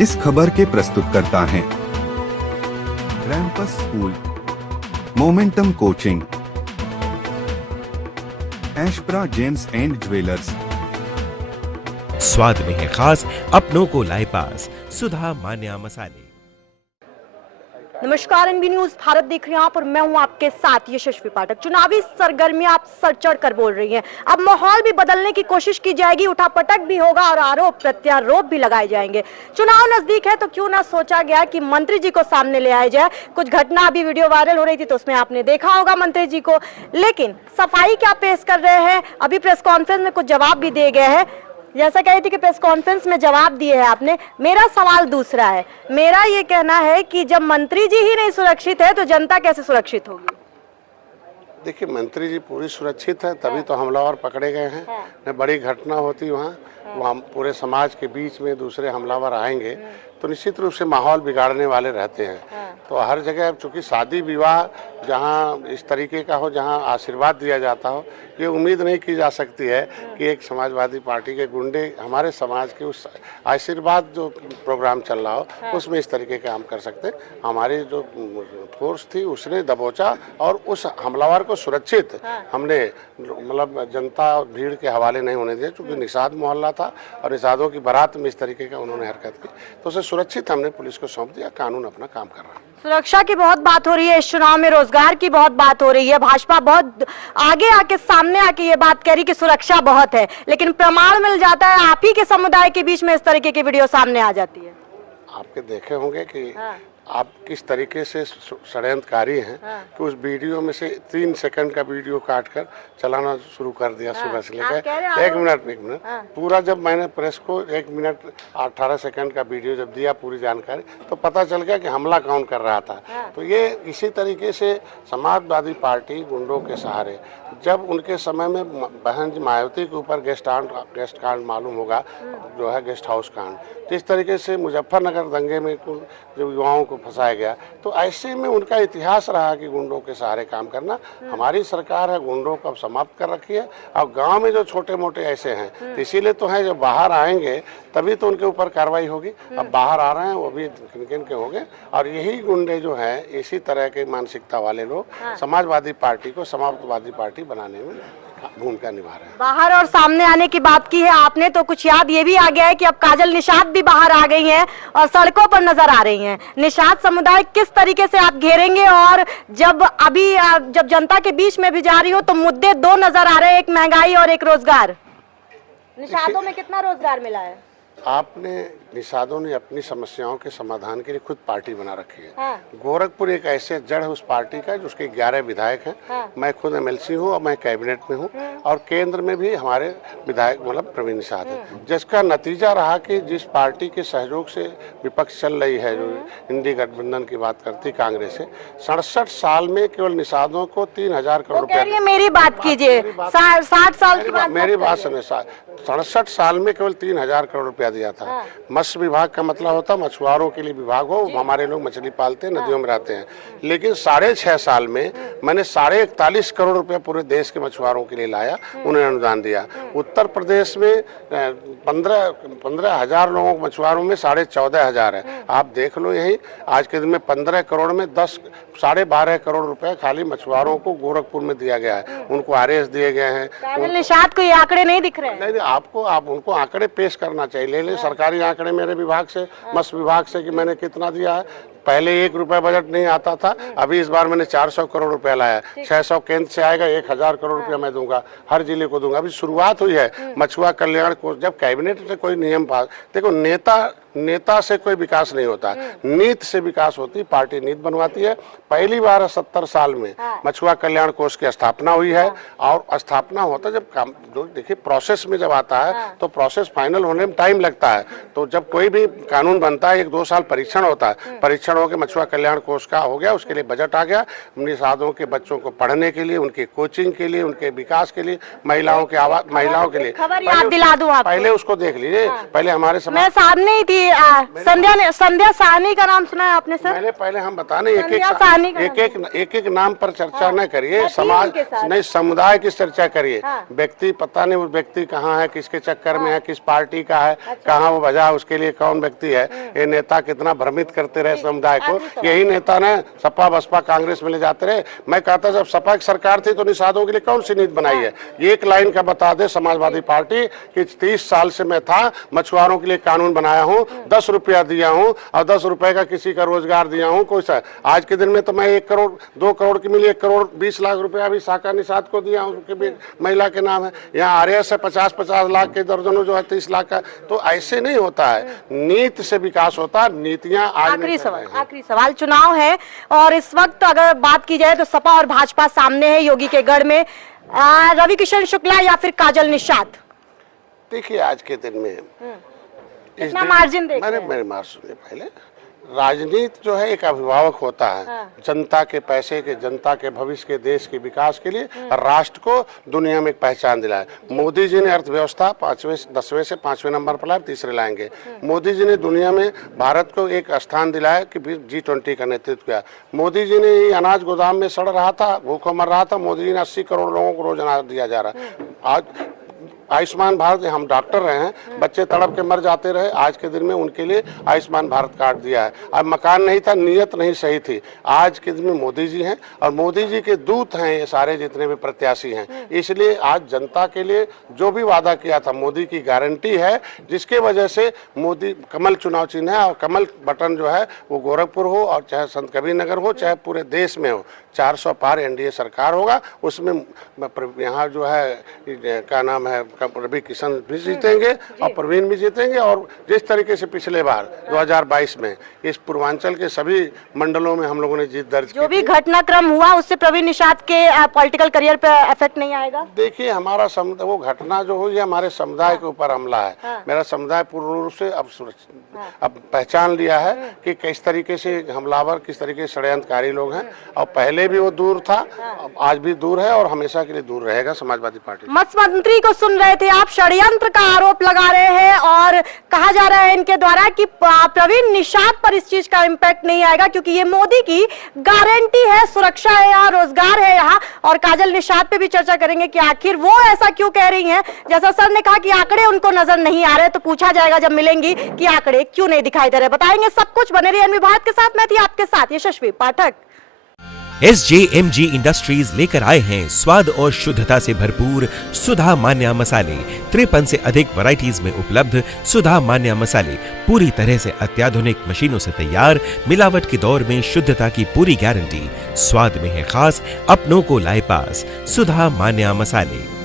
इस खबर के प्रस्तुतकर्ता हैं रैंपस स्कूल, मोमेंटम कोचिंग, एशप्रा जेम्स एंड ज्वेलर्स। स्वाद में है खास, अपनों को लाए पास, सुधा मान्या मसाले। नमस्कार, एनबी न्यूज भारत देख रहे हैं आप और मैं हूं आपके साथ यशस्वी पाठक। चुनावी सरगर्मियां आप सर चढ़ कर बोल रही हैं। अब माहौल भी बदलने की कोशिश की जाएगी, उठापटक भी होगा और आरोप प्रत्यारोप भी लगाए जाएंगे। चुनाव नजदीक है तो क्यों ना सोचा गया कि मंत्री जी को सामने ले आया जाए। कुछ घटना अभी वीडियो वायरल हो रही थी तो उसमें आपने देखा होगा मंत्री जी को, लेकिन सफाई क्या पेश कर रहे हैं। अभी प्रेस कॉन्फ्रेंस में कुछ जवाब भी दिए गए हैं। जैसा कही थी कि प्रेस कॉन्फ्रेंस में जवाब दिए हैं आपने। मेरा सवाल दूसरा है। मेरा ये कहना है कि जब मंत्री जी ही नहीं सुरक्षित है तो जनता कैसे सुरक्षित होगी। देखिए, मंत्री जी पूरी सुरक्षित है, तभी तो हमलावर पकड़े गए हैं। न बड़ी घटना होती वहाँ पूरे समाज के बीच में दूसरे हमलावर आएंगे तो निश्चित रूप से माहौल बिगाड़ने वाले रहते हैं। तो हर जगह चूंकि शादी विवाह जहाँ इस तरीके का हो, जहाँ आशीर्वाद दिया जाता हो, ये उम्मीद नहीं की जा सकती है कि एक समाजवादी पार्टी के गुंडे हमारे समाज के उस आशीर्वाद जो प्रोग्राम चल रहा हो उसमें इस तरीके का काम कर सकते। हमारी जो फोर्स थी उसने दबोचा और उस हमलावर को सुरक्षित हमने मतलब जनता और भीड़ के हवाले नहीं होने दिया, क्योंकि निषाद मोहल्ला था और निषादों की बारात में इस तरीके का उन्होंने हरकत की, तो उसे सुरक्षित हमने पुलिस को सौंप दिया। कानून अपना काम कर रहा है। सुरक्षा की बहुत बात हो रही है, इस चुनाव में रोजगार की बहुत बात हो रही है। भाजपा बहुत आगे आके सामने आके ये बात कह रही कि सुरक्षा बहुत है, लेकिन प्रमाण मिल जाता है आप ही के समुदाय के बीच में इस तरीके की वीडियो सामने आ जाती है। आपके देखे होंगे कि आप किस तरीके से षड्यंत्रकारी हैं कि उस वीडियो में से 3 सेकंड का वीडियो काट कर चलाना शुरू कर दिया सुबह से लेकर 1 मिनट पूरा। जब मैंने प्रेस को 1 मिनट 18 सेकंड का वीडियो जब दिया पूरी जानकारी, तो पता चल गया कि हमला कौन कर रहा था। तो ये इसी तरीके से समाजवादी पार्टी गुंडों के सहारे, जब उनके समय में बहन मायावती के ऊपर गेस्ट कांड मालूम होगा, जो है गेस्ट हाउस कांड, जिस तरीके से मुजफ्फरनगर दंगे में जो युवाओं को फंसाया गया, तो ऐसे में उनका इतिहास रहा कि गुंडों के सहारे काम करना। हमारी सरकार है गुंडों को समाप्त कर रखी है। और गांव में जो छोटे मोटे ऐसे हैं, तो इसीलिए तो है जब बाहर आएंगे तभी तो उनके ऊपर कार्रवाई होगी। अब बाहर आ रहे हैं वो भी किन के होंगे, और यही गुंडे जो हैं इसी तरह के मानसिकता वाले लोग समाजवादी पार्टी को समाजवादी पार्टी बनाने में भूमिका निभा रहे हैं। बाहर और सामने आने की बात की है आपने, तो कुछ याद ये भी आ गया है कि अब काजल निषाद भी बाहर आ गई हैं और सड़कों पर नजर आ रही हैं। निषाद समुदाय किस तरीके से आप घेरेंगे, और जब जनता के बीच में भी जा रही हो तो मुद्दे 2 नजर आ रहे हैं, एक महंगाई और एक रोजगार। निषादों में कितना रोजगार मिला है? आपने निषादों ने अपनी समस्याओं के समाधान के लिए खुद पार्टी बना रखी है। गोरखपुर एक ऐसे जड़ है उस पार्टी का जिसके 11 विधायक हैं। मैं खुद एमएलसी हूं और मैं कैबिनेट में हूं, और केंद्र में भी हमारे विधायक मतलब प्रवीण निषाद है, जिसका नतीजा रहा कि जिस पार्टी के सहयोग से विपक्ष चल रही है, जो इंडी गठबंधन की बात करती कांग्रेस है, 67 साल में केवल निषादों को 3000 करोड़ रुपया। मेरी बात कीजिए, 60 साल की बात, मेरी बात सुनिए। 67 साल में केवल 3000 करोड़ रुपया दिया था। मत्स्य विभाग का मतलब होता मछुआरों के लिए विभाग हो, हमारे लोग मछली पालते हैं, नदियों में रहते हैं। लेकिन 6.5 साल में मैंने 41.5 करोड़ रुपया पूरे देश के मछुआरों के लिए लाया, उन्हें अनुदान दिया। उत्तर प्रदेश में 15,000 लोगों को मछुआरों में 14,500 है। आप देख लो, यही आज के दिन में 15 करोड़ में 12.5 करोड़ रुपए खाली मछुआरों को गोरखपुर में दिया गया है। उनको आरएस दिए गए हैं। निषाद को ये आंकड़े नहीं दिख रहे हैं। नहीं, आप उनको आंकड़े पेश करना चाहिए। ले सरकारी आंकड़े मेरे विभाग से, मत्स्य विभाग से, कि मैंने कितना दिया है। पहले 1 रुपया बजट नहीं आता था, अभी इस बार मैंने 400 करोड़ रुपया लाया। 600 केंद्र से आएगा, 1000 करोड़ रुपया मैं दूंगा, हर जिले को दूंगा। अभी शुरुआत हुई है मछुआ कल्याण कोष। जब कैबिनेट से कोई नियम पास, देखो नेता से कोई विकास नहीं होता, नीति से विकास होती। पार्टी नीति बनवाती है। पहली बार 70 साल में मछुआ कल्याण कोष की स्थापना हुई है। और स्थापना होता जब काम, जो देखिए प्रोसेस में जब आता है तो प्रोसेस फाइनल होने में टाइम लगता है। तो जब कोई भी कानून बनता है 1-2 साल परीक्षण होता है। परीक्षण होकर मछुआ कल्याण कोष का हो गया, उसके लिए बजट आ गया। निषादों के बच्चों को पढ़ने के लिए, उनके कोचिंग के लिए, उनके विकास के लिए, महिलाओं के आवास, महिलाओं के लिए खबर याद दिला दूं आपको। पहले उसको देख लीजिए। पहले हमारे मैं सामने ही थी संध्या साहनी का नाम सुना है आपने सर? पहले हम बताने संध्या साहनी का एक नाम पर चर्चा न करिए, समाज नहीं समुदाय की चर्चा करिए। व्यक्ति पता नहीं वो व्यक्ति कहाँ है, किसके चक्कर में है, किस पार्टी का है, कहाँ वो वजह, उसके लिए कौन व्यक्ति है। ये नेता कितना भ्रमित करते रहे समुदाय को, यही नेता ने सपा बसपा कांग्रेस में ले जाते रहे। मैं कहता जब सपा की सरकार थी तो निषादों के लिए कौन सी नीति बनाई है? एक लाइन का बता दे समाजवादी पार्टी कि 30 साल से मैं था, मछुआरों के लिए कानून बनाया हूँ, 10 रुपया दिया हूँ और 10 रुपए का किसी का रोजगार दिया हूँ। कोई सा आज के दिन में तो मैं 1 करोड़ 2 करोड़ की मिली 1 करोड़ 20 लाख रुपया भी साका निषाद को दिया हूँ, उनके भी महिला के नाम है। यहाँ आरएस है 50-50 लाख के दर्जनों जो है 30 लाख का। तो ऐसे नहीं होता है, नीति से विकास होता है, नीतियां। आखिरी सवाल चुनाव है और इस वक्त अगर बात की जाए तो सपा और भाजपा सामने है योगी के गढ़ में। रवि किशन शुक्ला या फिर काजल निषाद? देखिए आज के दिन में कितना मार्जिन देखते हैं? मेरे मार सुनिए पहले, राजनीति जो है एक अभिभावक होता है। जनता के पैसे के, जनता के भविष्य के, देश के विकास के लिए राष्ट्र को दुनिया में एक पहचान दिलाए। मोदी जी ने अर्थव्यवस्था 10वें से 5वें नंबर पर लाए, 3रे लाएंगे। मोदी जी ने दुनिया में भारत को एक स्थान दिलाया कि G20 का नेतृत्व किया। मोदी जी ने अनाज गोदाम में सड़ रहा था, भूखों मर रहा था, मोदी जी ने 80 करोड़ लोगों को रोज अनाज दिया जा रहा है। आज आयुष्मान भारत, हम डॉक्टर रहे हैं, बच्चे तड़प के मर जाते रहे, आज के दिन में उनके लिए आयुष्मान भारत कार्ड दिया है। अब मकान नहीं था, नीयत नहीं सही थी, आज के दिन में मोदी जी हैं और मोदी जी के दूत हैं ये सारे जितने भी प्रत्याशी हैं। इसलिए आज जनता के लिए जो भी वादा किया था मोदी की गारंटी है, जिसके वजह से मोदी कमल चुनाव चिन्ह है और कमल बटन जो है वो गोरखपुर हो और चाहे संत कबीर नगर हो, चाहे पूरे देश में हो, 400 पार एनडीए सरकार होगा। उसमें यहाँ जो है क्या नाम है, रवि किशन भी जीतेंगे और प्रवीण भी जीतेंगे। और जिस तरीके से पिछले बार 2022 में इस पूर्वांचल के सभी मंडलों में हम लोगों ने जीत दर्ज की, जो भी घटनाक्रम हुआ उससे प्रवीण निषाद के पॉलिटिकल करियर पे इफेक्ट नहीं आएगा? देखिए हमारा वो घटना जो हुई है हमारे समुदाय के ऊपर हमला है। मेरा समुदाय पूर्ण रूप से अब पहचान लिया है कि किस तरीके से हमलावर, किस तरीके से षड्यंत्रकारी लोग हैं। और पहले भी वो दूर था, आज भी दूर है और हमेशा के लिए दूर रहेगा समाजवादी पार्टी। मत्स्य मंत्री को सुन रहे थे आप, षड्यंत्र का आरोप लगा रहे हैं और कहा जा रहा है इनके द्वारा कि प्रवीण निषाद पर इस चीज का इम्पैक्ट नहीं आएगा क्योंकि ये मोदी की गारंटी है, सुरक्षा है यहाँ, रोजगार है यहाँ। और काजल निषाद पे भी चर्चा करेंगे कि आखिर वो ऐसा क्यों कह रही हैं। जैसा सर ने कहा कि आंकड़े उनको नजर नहीं आ रहे, तो पूछा जाएगा जब मिलेंगी कि आंकड़े क्यों नहीं दिखाई दे रहे। बताएंगे सब कुछ, बने रहिए एनवी भारत के साथ। मैं थी आपके साथ यशस्वी पाठक। SJMG इंडस्ट्रीज लेकर आए हैं स्वाद और शुद्धता से भरपूर सुधा मान्या मसाले। 53 से अधिक वैरायटीज में उपलब्ध सुधा मान्या मसाले पूरी तरह से अत्याधुनिक मशीनों से तैयार, मिलावट के दौर में शुद्धता की पूरी गारंटी, स्वाद में है खास, अपनों को लाए पास सुधा मान्या मसाले।